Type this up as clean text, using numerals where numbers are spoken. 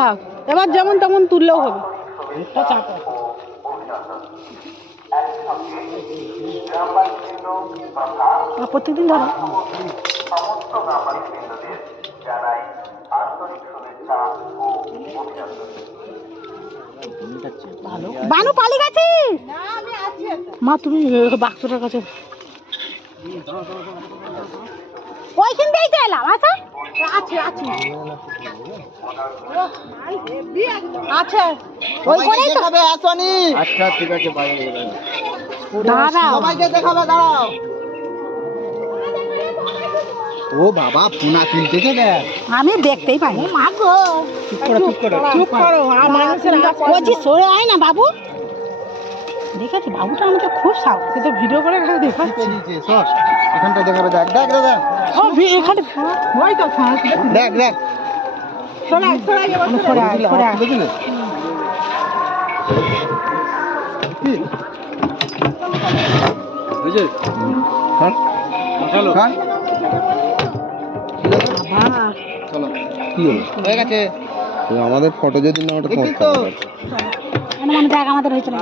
থাক, এবার যেমন তেমন তুললেও হবে। প্রত্যেকদিন ধরো বানু পালি গেছি মা, তুমি বাক্সটার কাছে ওইখান দিয়ে এলাম। আচ্ছা আছে আছে আছে ওই করেই তো দেখাবে আসনি। আচ্ছা ঠিক আছে বাইরে দাঁড়াও, সবাইকে দেখাবে, দাঁড়াও। ও বাবা, পোনা তুলতেছে দেখ। আমি দেখতেই পাই মা গো। চুপ করো, চুপ করো, চুপ করো। বলছি সরে আয় না বাবু। দেখেছি বাবুটা আমাকে খুব সাহস, সে তো ভিডিও করে এখানে দেখাচ্ছে। এখানটা দেখাবে, দেখ দেখ দেখ ও এখানে ওই তো দেখ দেখ। সরে আয়, সরে আয়, এবার সরে আয়, সরে আয়। বুঝলি বুঝলি খান চলো খান। বাবা চলো, কি হলো? হয়ে গেছে। আমাদের ফটো যদি না ওটা মানে দেখ আমাদের হয়েছিল।